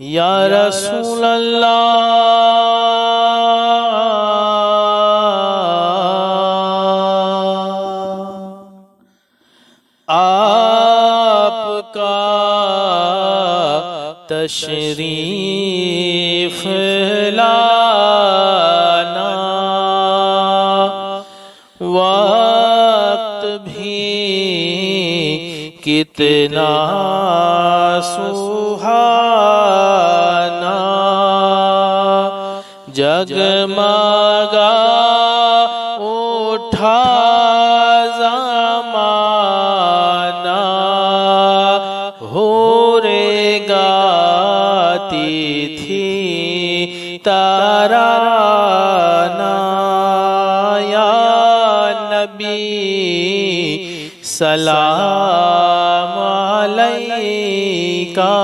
या रसूल अल्लाह आपका तशरीफ लाना वक्त भी कितना सुहाना जगमगा उठा ज़माना हो रे गाती थी तराना या नबी सलाम अलैका।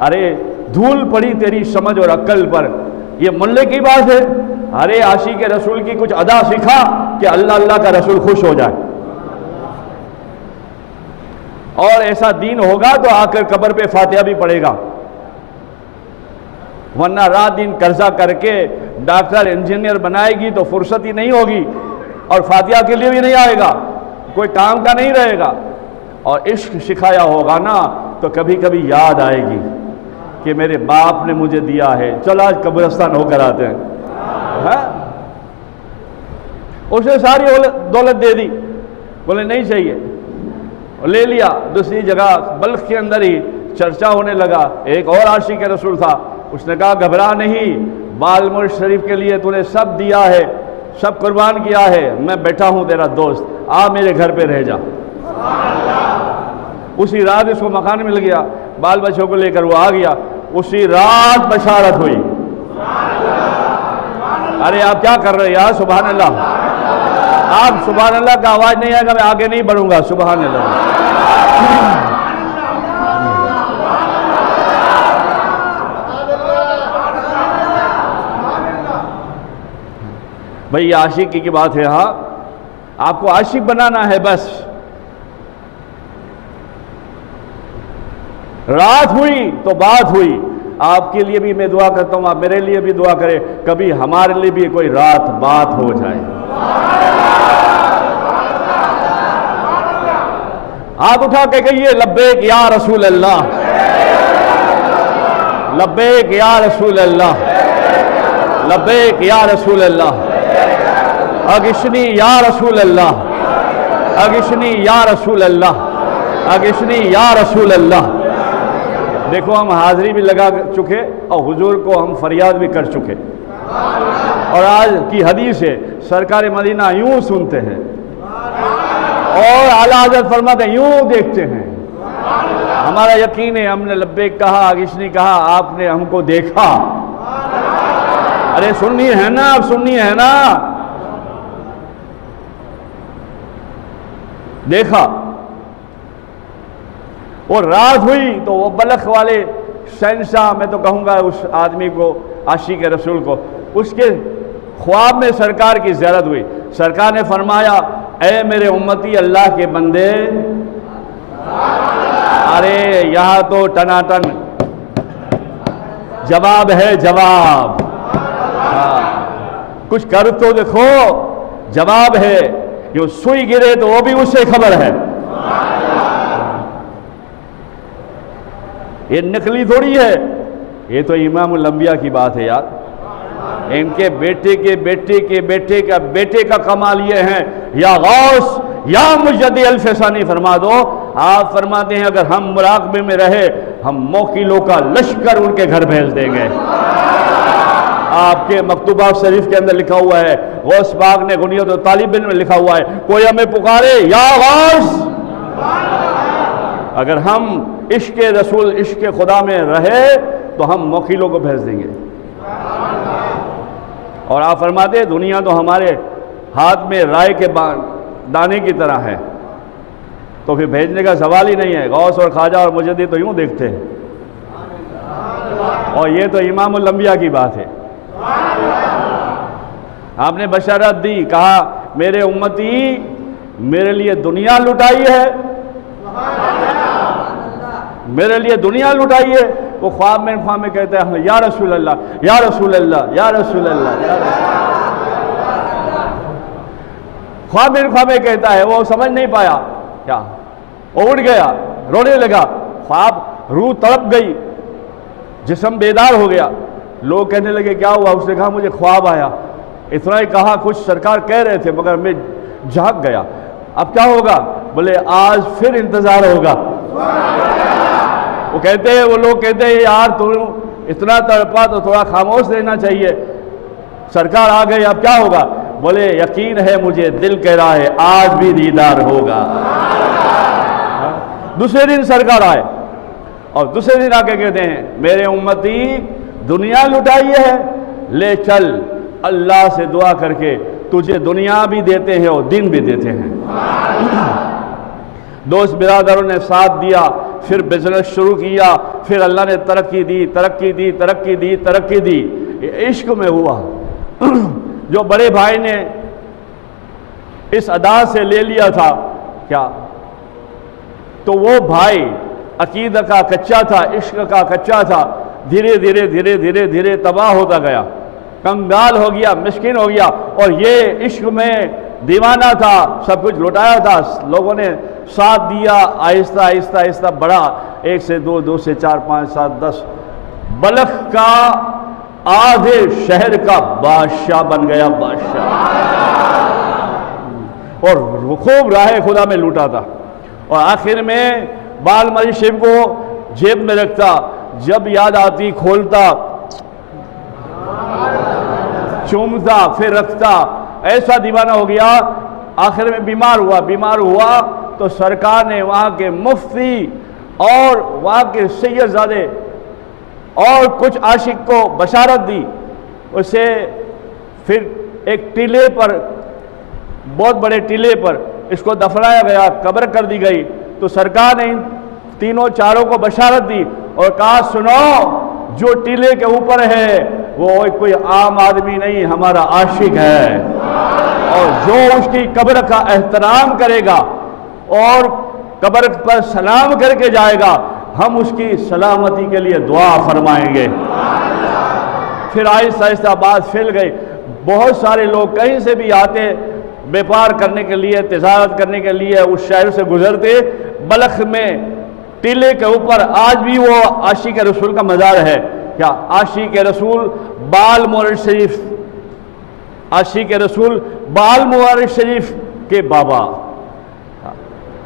अरे धूल पड़ी तेरी समझ और अक्ल पर, ये मुल्ले की बात है। अरे आशिक रसूल की कुछ अदा सीखा कि अल्लाह अल्लाह का रसूल खुश हो जाए, और ऐसा दीन होगा तो आकर कब्र पे फातिहा भी पड़ेगा, वरना रात दिन कर्जा करके डॉक्टर इंजीनियर बनाएगी तो फुर्सत ही नहीं होगी, और फातिहा के लिए भी नहीं आएगा, कोई काम का नहीं रहेगा। और इश्क सिखाया होगा ना तो कभी कभी याद आएगी कि मेरे बाप ने मुझे दिया है, चल आज कब्रिस्तान होकर आते हैं। उसने सारी दौलत दे दी, बोले नहीं चाहिए, ले लिया। दूसरी जगह बल्ख के अंदर ही चर्चा होने लगा, एक और आशिक रसूल था, उसने कहा घबरा नहीं, बालमुर शरीफ के लिए तूने सब दिया है, सब कुर्बान किया है, मैं बैठा हूं तेरा दोस्त, आ मेरे घर पे रह जा। उसी रात इसको मकान मिल गया, बाल बच्चों को लेकर वो आ गया, उसी रात बशारत हुई। अरे आप क्या कर रहे हैं यार, सुभान अल्लाह। आप सुभान अल्लाह का आवाज नहीं आएगा मैं आगे नहीं बढ़ूंगा। सुभान अल्लाह। भाई ये आशिकी की बात है। हाँ, आपको आशिक बनाना है बस। रात हुई तो बात हुई, आपके लिए भी मैं दुआ करता हूं, आप मेरे लिए भी दुआ करें, कभी हमारे लिए भी कोई रात बात हो जाए। हाथ उठा के कहिए लब्बैक या रसूल अल्लाह, लब्बैक या रसूल अल्लाह, लब्बैक या रसूल अल्लाह, अगिशनी या रसूल अल्लाह, अगिशनी या रसूल अल्लाह, अगिशनी या रसूल अल्लाह। देखो हम हाजिरी भी लगा चुके और हुजूर को हम फरियाद भी कर चुके, और आज की हदीस है सरकार मदीना यूं सुनते हैं और आला हज़रत फरमाते हैं यूं देखते हैं। हमारा यकीन है, हमने लब्बैक कहा, अगिशनी कहा, आपने हमको देखा। अरे सुननी है ना, आप सुननी है ना, देखा। और रात हुई तो वो बलख वाले शहंशाह, मैं तो कहूँगा उस आदमी को, आशिक रसूल को, उसके ख्वाब में सरकार की ज़ियारत हुई। सरकार ने फरमाया ऐ मेरे उम्मती अल्लाह के बंदे, अरे यहाँ तो टनाटन जवाब है, जवाब। हाँ, कुछ कर तो देखो, जवाब है। जो सुई गिरे तो वो भी उससे खबर है, ये नकली थोड़ी है, ये तो इमामुल अंबिया की बात है यार। इनके बेटे के बेटे के बेटे का बेटे का कमाल ये है, या गौस या मुजद्दी अल-फसानी फरमा दो। आप फरमाते हैं अगर हम मुराकबे में रहे, हम मोकिलों का लश्कर उनके घर भेज देंगे। आपके मकतूबा शरीफ के अंदर लिखा हुआ है, गौस पाक ने गुनियत तालिबिन में लिखा हुआ है, कोई हमें पुकारे या गौस, अगर हम इश्क रसूल इश्क खुदा में रहे तो हम मोकिलों को भेज देंगे। और आप फरमाते दुनिया तो हमारे हाथ में राय के दाने की तरह है, तो फिर भेजने का सवाल ही नहीं है। गौस और ख्वाजा और मुजद्दी तो यूं देखते हैं, और ये तो इमामुल अंबिया की बात है। आपने बशारत दी, कहा मेरे उम्मती मेरे लिए दुनिया लुटाई है मेरे लिए दुनिया लुटाइए। वो ख्वाब में कहता है या रसूल अल्लाह, या रसूल अल्लाह, या रसूल अल्लाह, या रसूल। ख्वाब में कहता है, वो समझ नहीं पाया क्या, वो उठ गया, रोने लगा, ख्वाब, रूह तड़प गई, जिस्म बेदार हो गया। लोग कहने लगे क्या हुआ? उसने कहा मुझे ख्वाब आया, इतना ही कहा, कुछ सरकार कह रहे थे मगर मैं झांक गया। अब क्या होगा? बोले आज फिर इंतजार होगा। वो कहते हैं, वो लोग कहते हैं यार तुम इतना तड़पा तो थोड़ा खामोश रहना चाहिए, सरकार आ गई, अब क्या होगा? बोले यकीन है मुझे, दिल कह रहा है आज भी दीदार होगा। दूसरे दिन सरकार आए और दूसरे दिन आके कहते हैं मेरे उम्मती दुनिया लुटाई है, ले चल अल्लाह से दुआ करके तुझे दुनिया भी देते हैं और दिन भी देते हैं। दोस्त बिरादरों ने साथ दिया, फिर बिजनेस शुरू किया, फिर अल्लाह ने तरक्की दी, तरक्की दी, तरक्की दी, तरक्की दी। ये इश्क में हुआ। जो बड़े भाई ने इस अदा से ले लिया था क्या, तो वो भाई अकीदा का कच्चा था, इश्क का कच्चा था, धीरे धीरे धीरे धीरे धीरे तबाह होता गया, कंगाल हो गया, मिस्किन हो गया। और ये इश्क में दीवाना था, सब कुछ लुटाया था, लोगों ने साथ दिया, आहिस्ता आहिस्ता आहिस्ता बढ़ा, 1 से 2, 2 से 4, 5, 7, 10, बल्ख का आधे शहर का बादशाह बन गया, बादशाह। और खूब राहे खुदा में लूटा था। और आखिर में बाल मरी शिव को जेब में रखता, जब याद आती खोलता, चूमता, फिर रखता, ऐसा दीवाना हो गया। आखिर में बीमार हुआ तो सरकार ने वहाँ के मुफ्ती और वहाँ के सैयदजादे और कुछ आशिक को बशारत दी। उसे फिर एक टीले पर, बहुत बड़े टीले पर इसको दफनाया गया, कब्र कर दी गई। तो सरकार ने इन तीनों चारों को बशारत दी और कहा सुनो, जो टीले के ऊपर है वो कोई आम आदमी नहीं, हमारा आशिक है, और जो उसकी कब्र का एहतराम करेगा और कब्र पर सलाम करके जाएगा, हम उसकी सलामती के लिए दुआ फरमाएंगे। फिर आहिस्ता आहिस्ता बात फैल गई। बहुत सारे लोग कहीं से भी आते, व्यापार करने के लिए, तिजारत करने के लिए उस शहर से गुजरते। बल्ख में टीले के ऊपर आज भी वो आशिक रसूल का मज़ार है। क्या? आशिक रसूल बाल मुबारक शरीफ, आशिक रसूल बाल मुबारक शरीफ के बाबा।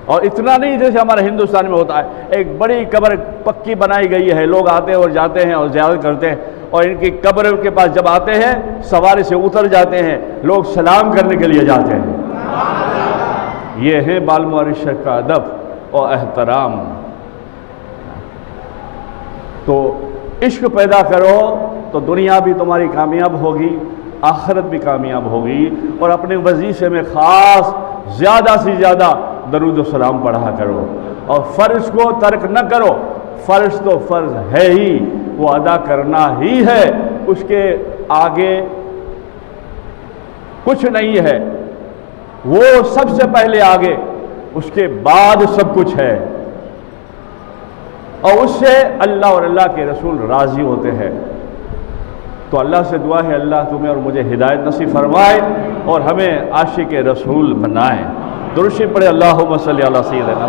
और इतना नहीं जैसे हमारे हिंदुस्तान में होता है, एक बड़ी कब्र पक्की बनाई गई है, लोग आते हैं और जाते हैं और ज़ियारत करते हैं। और इनकी कब्र के पास जब आते हैं सवारी से उतर जाते हैं, लोग सलाम करने के लिए जाते हैं। ये है बाल मुबारक शरीफ का अदब और एहतराम। तो इश्क पैदा करो तो दुनिया भी तुम्हारी कामयाब होगी, आखिरत भी कामयाब होगी। और अपने वजीफे में ख़ास ज़्यादा से ज़्यादा दरूद व सलाम पढ़ा करो और फ़र्ज़ को तर्क न करो। फ़र्ज़ तो फ़र्ज़ है ही, वो अदा करना ही है, उसके आगे कुछ नहीं है। वो सबसे पहले आगे, उसके बाद सब कुछ है। और उससे अल्लाह और अल्लाह के रसूल राज़ी होते हैं। तो अल्लाह से दुआ है अल्लाह तुम्हें और मुझे हिदायत नसीब फरमाए और हमें आशिक रसूल बनाए। दुरूद शरीफ पढ़े, अल्लाहुम्मा सल्ली अला सय्यिदिना।